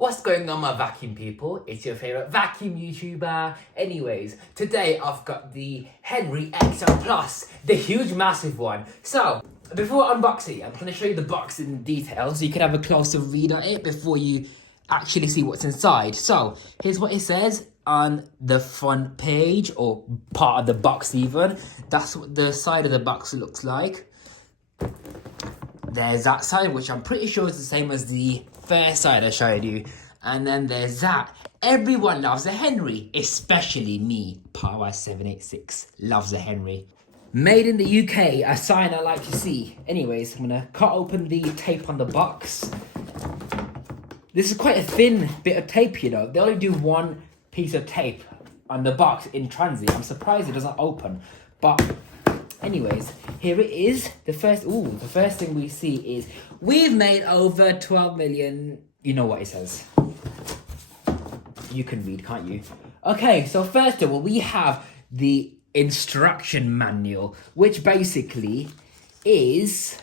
What's going on, my vacuum people? It's your favourite vacuum YouTuber. Anyways, today I've got the Henry XL Plus, the huge massive one. So, before I unbox it, I'm going to show you the box in detail so you can have a closer read at it before you actually see what's inside. So, here's what it says on the front page, or part of the box even. That's what the side of the box looks like. There's that side, which I'm pretty sure is the same as the first side I showed you. And then there's that. Everyone loves a Henry, especially me. Power786 loves a Henry. Made in the UK, a sign I like to see. Anyways, I'm going to cut open the tape on the box. This is quite a thin bit of tape, you know. They only do one piece of tape on the box in transit. I'm surprised it doesn't open. But anyways, here it is. The first thing we see is we've made over 12 million. You know what it says. You can read, can't you? Okay, so first of all, we have the instruction manual, which basically is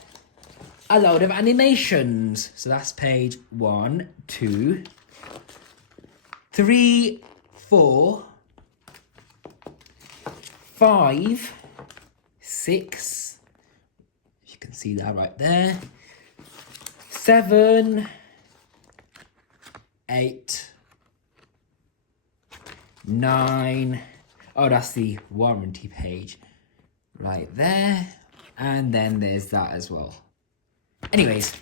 a load of animations. So that's page 1, 2, 3, 4, 5, 6. You can see that right there. 7, 8, 9. Oh, that's the warranty page right there. And then there's that as well. Anyways,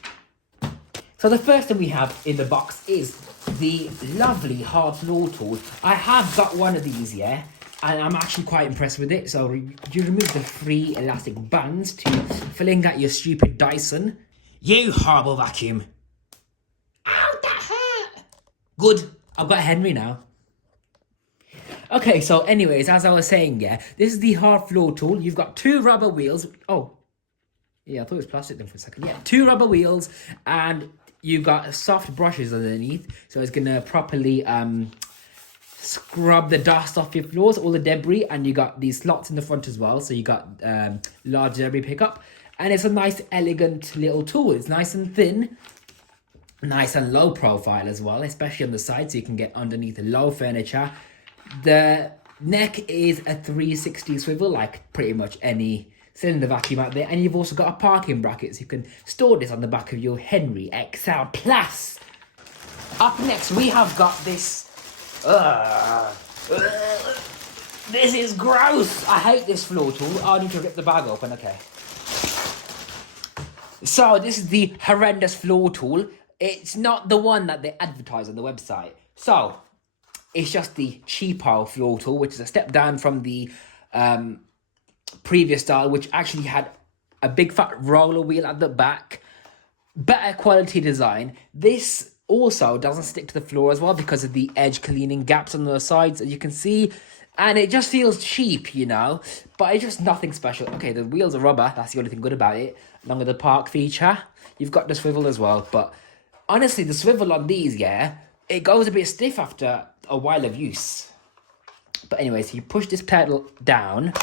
so the first thing we have in the box is the lovely hard floor tool. I have got one of these, yeah, and I'm actually quite impressed with it. So you remove the 3 elastic bands to filling out your stupid Dyson. You horrible vacuum. Ow, that hurt. Good, I've got a Henry now. Okay, so anyways, as I was saying, yeah, this is the hard floor tool. You've got 2 rubber wheels. Oh, yeah, I thought it was plastic then for a second. Yeah, 2 rubber wheels, and you've got soft brushes underneath. So it's going to properly scrub the dust off your floors, all the debris. And you got these slots in the front as well. So you got large debris pickup. And it's a nice, elegant little tool. It's nice and thin. Nice and low profile as well, especially on the side. So you can get underneath the low furniture. The neck is a 360 swivel, like pretty much any cylinder vacuum out there. And you've also got a parking bracket, so you can store this on the back of your Henry XL Plus. Up next, we have got this. This is gross. I hate this floor tool. Oh, I need to rip the bag open. Okay. So this is the Horrendous floor tool. It's not the one that they advertise on the website. So it's just the cheapo floor tool, which is a step down from the previous style, which actually had a big fat roller wheel at the back. Better quality design. This also doesn't stick to the floor as well because of the edge cleaning gaps on the sides, as you can see. And it just feels cheap, you know. But it's just nothing special. Okay, the wheels are rubber. That's the only thing good about it. Along with the park feature. You've got the swivel as well. But honestly, the swivel on these, yeah, it goes a bit stiff after a while of use. But anyways, you push this pedal down.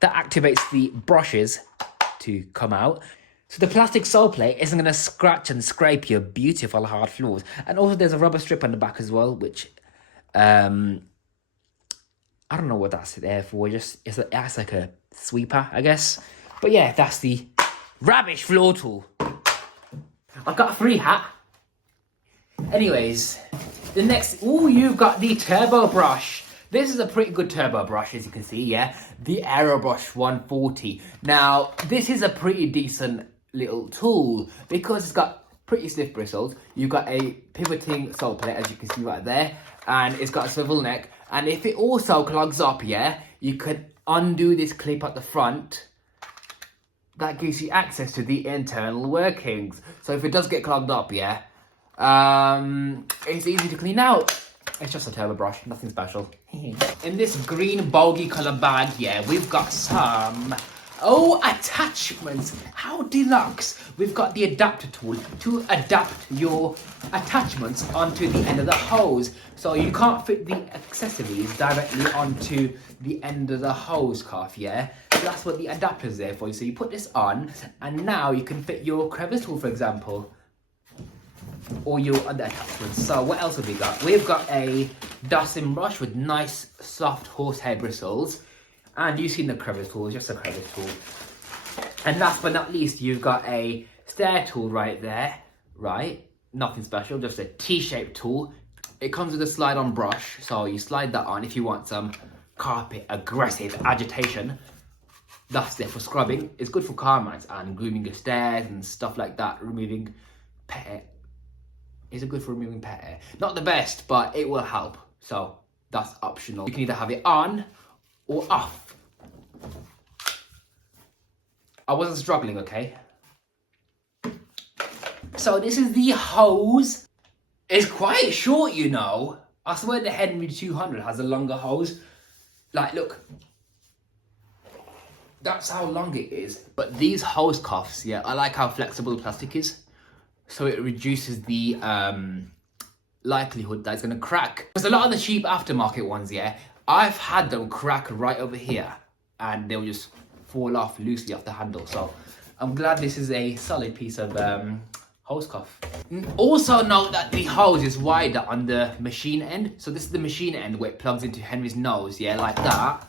That activates the brushes to come out. So the plastic sole plate isn't going to scratch and scrape your beautiful hard floors. And also there's a rubber strip on the back as well, which I don't know what that's there for. Just it's like a sweeper, I guess. But yeah, that's the rubbish floor tool. I've got a free hat. Anyways, the next, you've got the turbo brush. This is a pretty good turbo brush, as you can see, yeah. The Aerobrush 140. Now, this is a pretty decent little tool because it's got pretty stiff bristles. You've got a pivoting sole plate, as you can see right there. And it's got a swivel neck. And if it also clogs up, yeah, you can undo this clip at the front. That gives you access to the internal workings. So if it does get clogged up, yeah, it's easy to clean out. It's just a turbo brush, nothing special. In this green bogey colour bag, yeah, we've got some attachments. How deluxe. We've got the adapter tool to adapt your attachments onto the end of the hose. So you can't fit the accessories directly onto the end of the hose cuff, yeah? So that's what the adapter's there for. So you put this on, and now you can fit your crevice tool, for example. all your other attachments. So what else have we got? We've got a dusting brush with nice soft horsehair bristles, and you've seen the crevice tool, just a crevice tool. And last but not least, you've got a stair tool right there, right? Nothing special, just a T-shaped tool. It comes with a slide-on brush, so you slide that on if you want some carpet aggressive agitation. That's there for scrubbing. It's good for car mats and grooming your stairs and stuff like that. Removing pet hair. Is it good for removing pet hair? Not the best, but it will help. So that's optional. You can either have it on or off. I wasn't struggling, okay? So this is the hose. It's quite short, you know. I swear the NRV370 has a longer hose. Like, look. That's how long it is. But these hose cuffs, yeah, I like how flexible the plastic is. So it reduces the likelihood that it's going to crack. Because a lot of the cheap aftermarket ones, yeah, I've had them crack right over here. And they'll just fall off loosely off the handle. So I'm glad this is a solid piece of hose cuff. Also note that the hose is wider on the machine end. So this is the machine end where it plugs into Henry's nose, yeah, like that.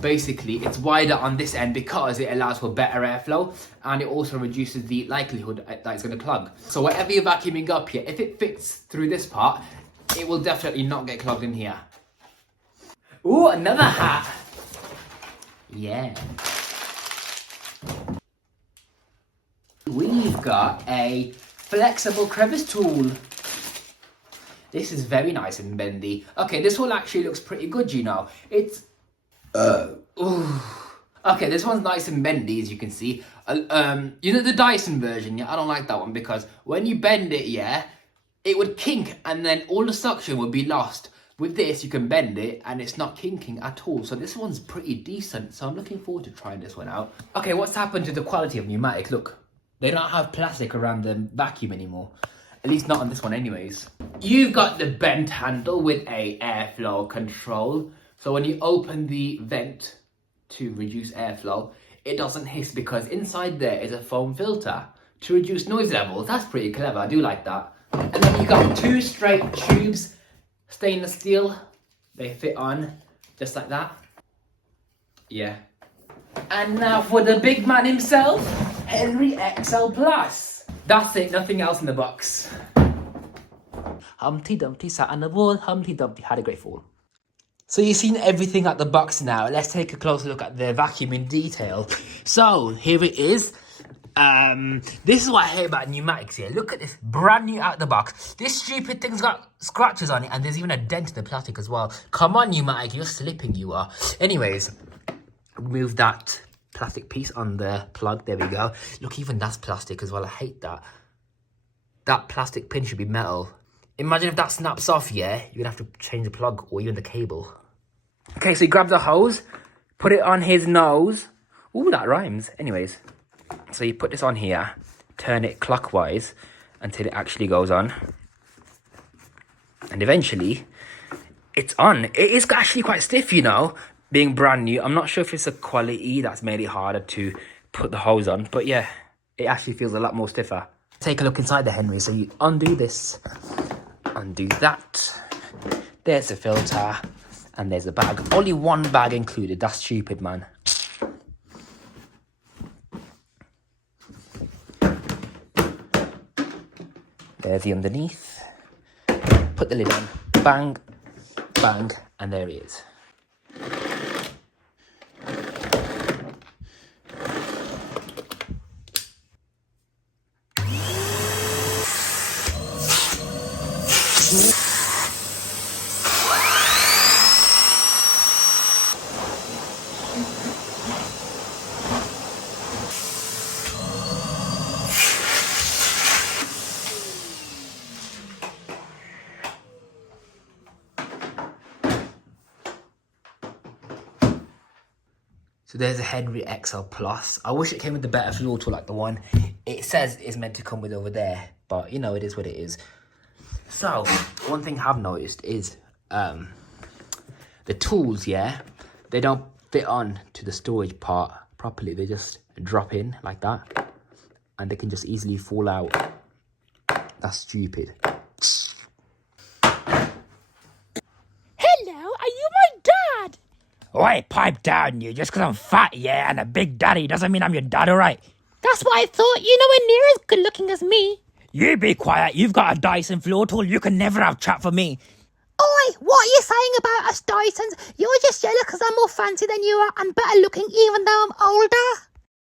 Basically, it's wider on this end because it allows for better airflow, and it also reduces the likelihood that it's going to clog. So whatever you're vacuuming up here, if it fits through this part, it will definitely not get clogged in here. Ooh, another hat. Yeah. We've got a flexible crevice tool. This is very nice and bendy. Okay, this one actually looks pretty good, you know. It's okay, this one's nice and bendy, as you can see. You know the Dyson version, yeah? I don't like that one because when you bend it, yeah, it would kink and then all the suction would be lost. With this, you can bend it and it's not kinking at all. So this one's pretty decent. So I'm looking forward to trying this one out. Okay, what's happened to the quality of pneumatics? Look, they don't have plastic around the vacuum anymore. At least not on this one anyways. You've got the bent handle with a airflow control. So when you open the vent to reduce airflow, it doesn't hiss because inside there is a foam filter to reduce noise levels. That's pretty clever, I do like that. And then you've got two straight tubes, stainless steel. They fit on just like that. Yeah. And now for the big man himself, Henry XL Plus. That's it, nothing else in the box. Humpty Dumpty sat on the wall, Humpty Dumpty had a great fall. So you've seen everything at the box now. Let's take a closer look at the vacuum in detail. So here it is. This is what I hate about pneumatics here. Look at this, brand new out the box. This stupid thing's got scratches on it and there's even a dent in the plastic as well. Come on, pneumatic, you're slipping, you are. Anyways, remove that plastic piece on the plug. There we go. Look, even that's plastic as well. I hate that. That plastic pin should be metal. Imagine if that snaps off, yeah? You're gonna have to change the plug or even the cable. Okay, so you grab the hose, put it on his nose. Ooh, that rhymes. Anyways, so you put this on here, turn it clockwise until it actually goes on. And eventually, it's on. It is actually quite stiff, you know, being brand new. I'm not sure if it's the quality that's made it harder to put the hose on, but yeah, it actually feels a lot more stiffer. Take a look inside the Henry. So you undo this, undo that. There's the filter, and there's the bag. Only one bag included. That's stupid, man. There's the underneath. Put the lid on. Bang, bang, and there he is. So there's a Henry XL Plus. I wish it came with the better floor tool like the one it says is meant to come with over there. But, you know, it is what it is. So, one thing I've noticed is the tools, yeah, they don't fit on to the storage part properly. They just drop in like that. And they can just easily fall out. That's stupid. Hello, are you my dad? Oi, pipe down, you. Just 'cause I'm fat, yeah, and a big daddy doesn't mean I'm your dad, alright? That's what I thought. You're nowhere near as good looking as me. You be quiet. You've got a Dyson floor tool. You can never have chat for me. Oi, what are you saying about us Dysons? You're just jealous because I'm more fancy than you are and better looking even though I'm older.